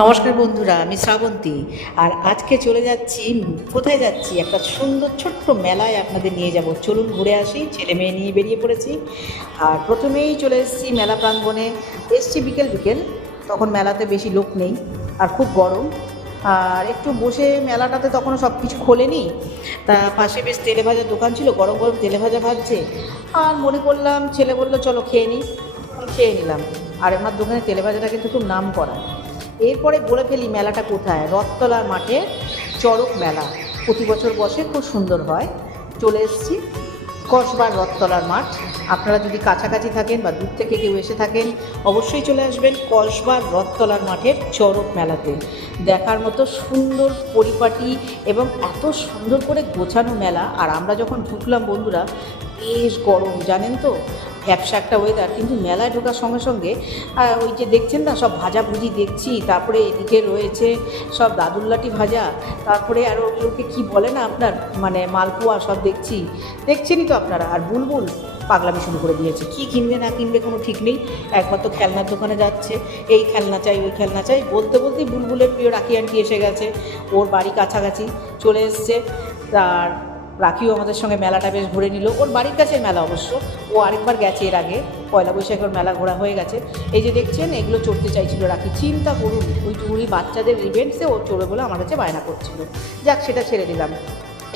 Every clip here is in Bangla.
নমস্কার বন্ধুরা, আমি শ্রাবন্তী। আর আজকে চলে যাচ্ছি, কোথায় যাচ্ছি, একটা সুন্দর ছোট্ট মেলায় আপনাদের নিয়ে যাব। চলুন ঘুরে আসি। ছেলে মেয়ে নিয়ে বেরিয়ে পড়েছি। আর প্রথমেই চলে এসেছি মেলা প্রাঙ্গণে। এসছি বিকেল বিকেল, তখন মেলাতে বেশি লোক নেই আর খুব গরম। আর একটু বসে মেলাটাতে তখনও সব কিছু খোলেনি, তা পাশে বেশ তেলে ভাজার দোকান ছিল, গরম গরম তেলে ভাজা ভাজছে। আর মনে করলাম, ছেলে বললো চলো খেয়ে নিই, খেয়ে নিলাম। আর আমার দোকানে তেলে ভাজাটা কিন্তু খুব নাম করা। এরপরে বলে ফেলি মেলাটা কোথায়। রথতলার মাঠে চড়ক মেলা প্রতি বছর বসে, খুব সুন্দর হয়। চলে এসেছি কসবার রথতলার মাঠ। আপনারা যদি কাছাকাছি থাকেন বা দূর থেকে কেউ এসে থাকেন, অবশ্যই চলে আসবেন কসবার রথতলার মাঠের চড়ক মেলাতে। দেখার মতো সুন্দর পরিপাটি এবং এত সুন্দর করে গোছানো মেলা। আর আমরা যখন ঢুকলাম বন্ধুরা, বেশ গরম জানেন তো, ভ্যাপসা একটা ওয়েদার। কিন্তু মেলায় ঢোকার সঙ্গে সঙ্গে ওই যে দেখছেন না, সব ভাজাভুজি দেখছি। তারপরে এদিকে রয়েছে সব দাদুল্লাটি ভাজা, তারপরে আরও ওকে কী বলে না আপনার, মানে মালপোয়া, সব দেখছেনই তো আপনারা। আর বুলবুল পাগলামি শুরু করে দিয়েছে, কী কিনবে না কিনবে কোনো ঠিক নেই। একবার তো খেলনার দোকানে যাচ্ছে, এই খেলনা চাই ওই খেলনা চাই, বলতে বলতেই বুলবুলের প্রিয় রাখি আন্টি এসে গেছে। ওর বাড়ি কাছাকাছি চলে এসছে। আর রাখিও আমাদের সঙ্গে মেলাটা বেশ ঘুরে নিল। ওর বাড়ির কাছে মেলা অবশ্য, ও আরেকবার গেছে এর আগে, পয়লা বৈশাখে ওর মেলা ঘোরা হয়ে গেছে। এই যে দেখছেন, এগুলো চড়তে চাইছিল রাখি। চিন্তা করুন, ওই টুরি বাচ্চাদের ইভেন্টসে ও চড়বে বলে আমার কাছে বায়না করছিল। যাক, সেটা ছেড়ে দিলাম।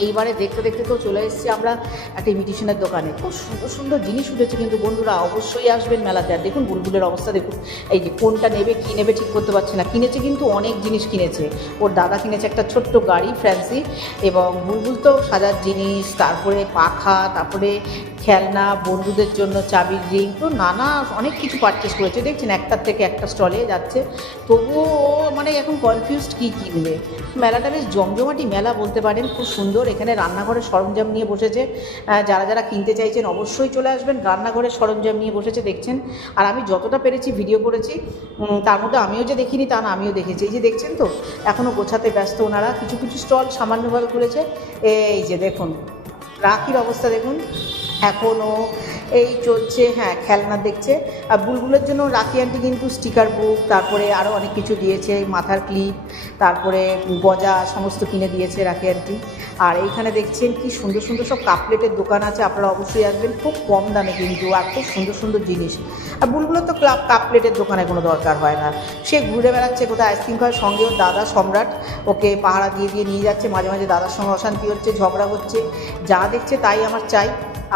এইবারে দেখতে দেখতে তো চলে এসেছি আমরা একটা ইমিটেশনের দোকানে। খুব সুন্দর সুন্দর জিনিস উঠেছে কিন্তু বন্ধুরা, অবশ্যই আসবেন মেলাতে। আর দেখুন বুলবুলের অবস্থা দেখুন, এই যে কোনটা নেবে কী নেবে ঠিক করতে পারছে না। কিনেছে কিন্তু অনেক জিনিস কিনেছে। ওর দাদা কিনেছে একটা ছোট্ট গাড়ি ফ্যান্সি, এবং বুলবুল তো সাজার জিনিস, তারপরে পাখা, তারপরে খেলনা, বন্ধুদের জন্য চাবির রিং, তো নানা অনেক কিছু পারচেস করেছে। দেখছেন একটার থেকে একটা স্টলে যাচ্ছে, তবুও মানে এখন কনফিউজড কী কিনবে। মেলাটা বেশ জমজমাটি মেলা বলতে পারেন, খুব সুন্দর। এখানে রান্নাঘরের সরঞ্জাম নিয়ে বসেছে। যারা যারা কিনতে চাইছেন অবশ্যই চলে আসবেন। রান্নাঘরের সরঞ্জাম নিয়ে বসেছে দেখছেন। আর আমি যতটা পেরেছি ভিডিও করেছি, তার মধ্যে আমিও যে দেখিনি তা না, আমিও দেখেছি। এই যে দেখছেন তো, এখনও গোছাতে ব্যস্ত ওনারা। কিছু কিছু স্টল সামান্যভাবে খুলেছে। এই যে দেখুন রাখির অবস্থা দেখুন, এখনও এই চলছে। হ্যাঁ, খেলনা দেখছে। আর বুলবুলের জন্য রাখি আন্টি কিন্তু স্টিকার বুক, তারপরে আরও অনেক কিছু দিয়েছে, মাথার ক্লিপ, তারপরে গজা সমস্ত কিনে দিয়েছে রাখি আন্টি। আর এইখানে দেখছেন কি সুন্দর সুন্দর সব কাপ প্লেটের দোকান আছে, আপনারা অবশ্যই আসবেন, খুব কম দামে কিন্তু, আর খুব সুন্দর সুন্দর জিনিস। আর বুলবুলের তো কাপ প্লেটের দোকানে কোনো দরকার হয় না, সে ঘুরে বেড়াচ্ছে কোথায় আইসক্রিম খাওয়ার। সঙ্গে ওর দাদা সম্রাট ওকে পাহারা দিয়ে দিয়ে নিয়ে যাচ্ছে। মাঝে মাঝে দাদার সঙ্গে অশান্তি হচ্ছে, ঝগড়া হচ্ছে। যা দেখছে তাই আমার চাই।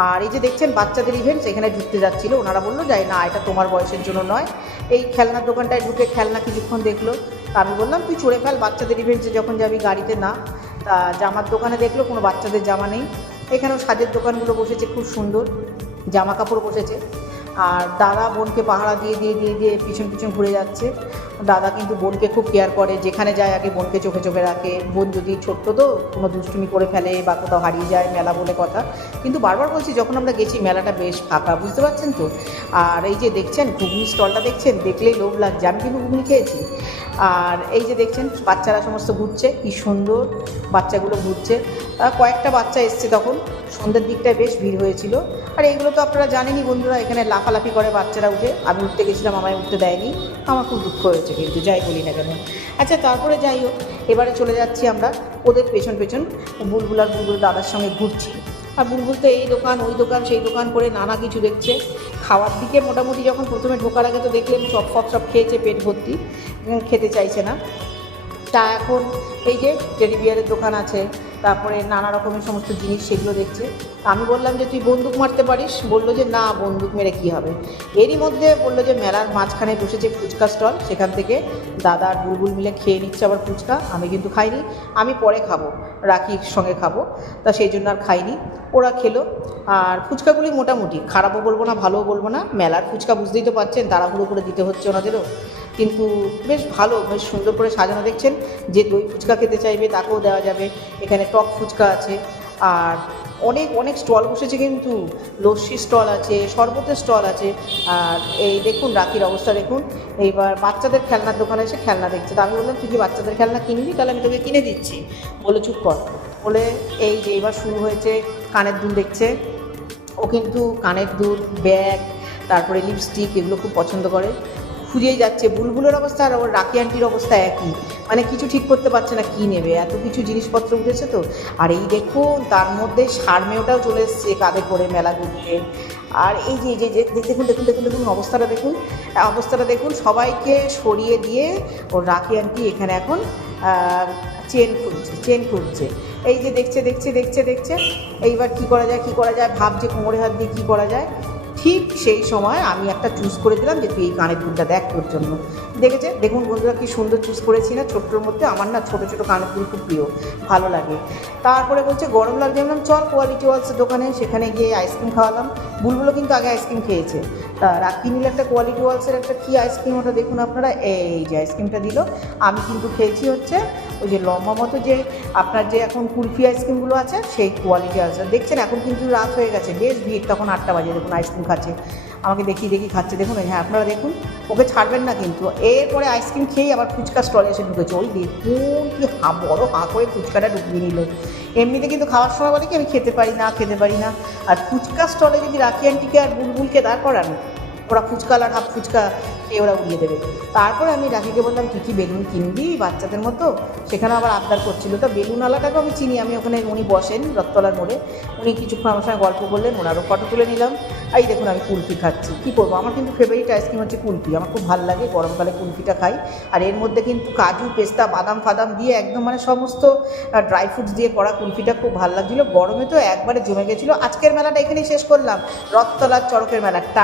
আর এই যে দেখছেন বাচ্চাদের ইভেন্টস, এখানে ঢুকতে যাচ্ছিলো, ওনারা বললো যাই না, এটা তোমার বয়সের জন্য নয়। এই খেলনার দোকানটায় ঢুকে খেলনা কিছুক্ষণ দেখলো। তা আমি বললাম তুই চড়ে ফেল বাচ্চাদের ইভেন্টসে যখন যাবি গাড়িতে না। তা জামার দোকানে দেখলো কোনো বাচ্চাদের জামা নেই। এখানেও সাজের দোকানগুলো বসেছে, খুব সুন্দর জামা কাপড় বসেছে। আর দাদা বোনকে পাহারা দিয়ে দিয়ে দিয়ে দিয়ে পিছন পিছন ঘুরে যাচ্ছে। দাদা কিন্তু বোনকে খুব কেয়ার করে, যেখানে যায় আগে বোনকে চোখে চোখে রাখে। বোন যদি ছোট্ট তো কোনো দুষ্টুমি করে ফেলে বা কোথাও হারিয়ে যায়, মেলা বলে কথা। কিন্তু বারবার বলছি, যখন আমরা গেছি মেলাটা বেশ ফাঁকা, বুঝতে পারছেন তো। আর এই যে দেখছেন ঘুগনি স্টলটা দেখছেন, দেখলেই লোভ লাগছে। আমি কিন্তু ঘুগনি খেয়েছি। আর এই যে দেখছেন বাচ্চারা সমস্ত ঘুরছে, কী সুন্দর বাচ্চাগুলো ঘুরছে। কয়েকটা বাচ্চা এসছে তখন সন্ধ্যের দিকটায়, বেশ ভিড় হয়েছিল। আর এইগুলো তো আপনারা জানেনই বন্ধুরা, এখানে লাফালাফি করে বাচ্চারা উঠে। আমি উঠতে গেছিলাম, আমায় উঠতে দেয়নি, আমার খুব দুঃখ হয়েছে, কিন্তু যাই বলি না কেন। আচ্ছা, তারপরে যাই হোক, এবারে চলে যাচ্ছি আমরা ওদের পেছন পেছন। বুলবুল আর বুলবুল দাদার সঙ্গে ঘুরছি। আর বুলবুল তো এই দোকান ওই দোকান সেই দোকান করে নানা কিছু দেখছে। খাওয়ার দিকে মোটামুটি যখন প্রথমে ঢোকার আগে তো দেখলেন চপ ফপ সব খেয়েছে পেট ভর্তি, খেতে চাইছে না। তা এখন এই যে টেডি বিয়ারের দোকান আছে, তারপরে নানা রকমের সমস্ত জিনিস, সেগুলো দেখছে। আমি বললাম যে তুই বন্দুক মারতে পারিস, বললো যে না, বন্দুক মেরে কী হবে। এরই মধ্যে বললো যে মেলার মাঝখানে বসেছে ফুচকা স্টল, সেখান থেকে দাদা আর বুলবুল মিলে খেয়ে নিচ্ছে আবার ফুচকা। আমি কিন্তু খাইনি, আমি পরে খাবো, রাখির সঙ্গে খাবো, তা সেই জন্য আর খাইনি। ওরা খেলো। আর ফুচকাগুলি মোটামুটি খারাপও বলবো না, ভালোও বলবো না। মেলার ফুচকা বুঝতেই তো পারছেন, তাড়াহুড়ো করে দিতে হচ্ছে ওনাদেরও, কিন্তু বেশ ভালো, বেশ সুন্দর করে সাজানো। দেখছেন যে দই ফুচকা খেতে চাইবে তাকেও দেওয়া যাবে। এখানে টক ফুচকা আছে। আর অনেক অনেক স্টল বসেছে কিন্তু, লস্যি স্টল আছে, শরবতের স্টল আছে। আর এই দেখুন রাখির অবস্থা দেখুন। এইবার বাচ্চাদের খেলনার দোকানে এসে খেলনা দেখছে। তা আমি বললাম তুই কি বাচ্চাদের খেলনা কিনবি, তাহলে আমি তোকে কিনে দিচ্ছি। বলে চুপ কর বলে। এই যে এবার শুরু হয়েছে, কানের দুল দেখছে। ও কিন্তু কানের দুল, ব্যাগ, তারপরে লিপস্টিক, এগুলো খুব পছন্দ করে। খুঁজেই যাচ্ছে। বুলবুলের অবস্থা আর ওর রাকি আন্টির অবস্থা একই, মানে কিছু ঠিক করতে পারছে না কী নেবে, এত কিছু জিনিসপত্র উঠেছে তো। আর এই দেখুন তার মধ্যে ষাঁড়মেয়েটাও চলে এসছে কাঁধে করে মেলা ঘুরতে। আর এই যে দেখুন দেখুন দেখুন দেখুন অবস্থাটা দেখুন, অবস্থাটা দেখুন, সবাইকে সরিয়ে দিয়ে ওর রাকি আন্টি এখানে এখন চেন খুঁজছে। এই যে দেখছে দেখছে দেখছে দেখছে এইবার কী করা যায় কী করা যায় ভাবছে কোমরে হাত দিয়ে কী করা যায়। ঠিক সেই সময় আমি একটা চুজ করে দিলাম যে তুই এই কানের দুলটা দেখ তোর জন্য। দেখেছে, দেখুন বন্ধুরা কী সুন্দর চুজ করেছি না ছোট্টোর মধ্যে। আমার না ছোটো ছোটো কানের দুল খুব প্রিয়, ভালো লাগে। তারপরে বলছে গরম লাগছে, বললাম চল কোয়ালিটি ওয়ালসের দোকানে, সেখানে গিয়ে আইসক্রিম খাওয়ালাম। বুলবুলও কিন্তু আগে আইসক্রিম খেয়েছে। তা রাখি নিলে একটা কোয়ালিটি ওয়ালসের একটা কী আইসক্রিম, ওটা দেখুন আপনারা, এই যে আইসক্রিমটা দিল। আমি কিন্তু খেয়েছি হচ্ছে ওই যে লম্বা মতো যে আপনার যে এখন কুলফি আইসক্রিমগুলো আছে সেই কোয়ালিটি আছে। দেখছেন এখন কিন্তু রাত হয়ে গেছে, বেশ ভিড়, তখন 8টা বাজে, দেখুন আইসক্রিম খাচ্ছে, আমাকে দেখি খাচ্ছে, দেখুন। হ্যাঁ আপনারা দেখুন, ওকে ছাড়বেন না কিন্তু। এরপরে আইসক্রিম খেয়েই আবার ফুচকা স্টলে এসে ঢুকেছে। ওই দেখুন কি বড় হাঁ করে ফুচকাটা ঢুকিয়ে নিল। এমনিতে কিন্তু খাওয়ার সময় বলে কি আমি খেতে পারি না। আর ফুচকা স্টলে যদি রাখি আন্টিকে আর বুলবুলকে দাঁড় করান, ওরা ফুচকালার হাফ ফুচকা খেয়ে ওরা উড়িয়ে দেবে। তারপরে আমি রাখিকে বললাম কী বেলুন কিনবি বাচ্চাদের মতো, সেখানে আবার আবদার করছিল। তো বেলুনওয়ালাটাকে আমি চিনি, আমি ওখানে উনি বসেন রথতলার মোড়ে, উনি কিছুক্ষণ আমার সঙ্গে গল্প করলেন, ওনারও ফটো তুলে নিলাম। এই দেখুন আমি কুলফি খাচ্ছি, কী করবো, আমার কিন্তু ফেভারিট আইসক্রিম হচ্ছে কুলফি, আমার খুব ভালো লাগে, গরমকালে কুলফিটা খাই। আর এর মধ্যে কিন্তু কাজু পেস্তা বাদাম ফাদাম দিয়ে একদম মানে সমস্ত ড্রাই ফ্রুটস দিয়ে করা কুলফিটা খুব ভালো লাগছিলো। গরমে তো একবারে জমে গেছিলো। আজকের মেলাটা এখানেই শেষ করলাম, রথতলার চড়কের মেলা।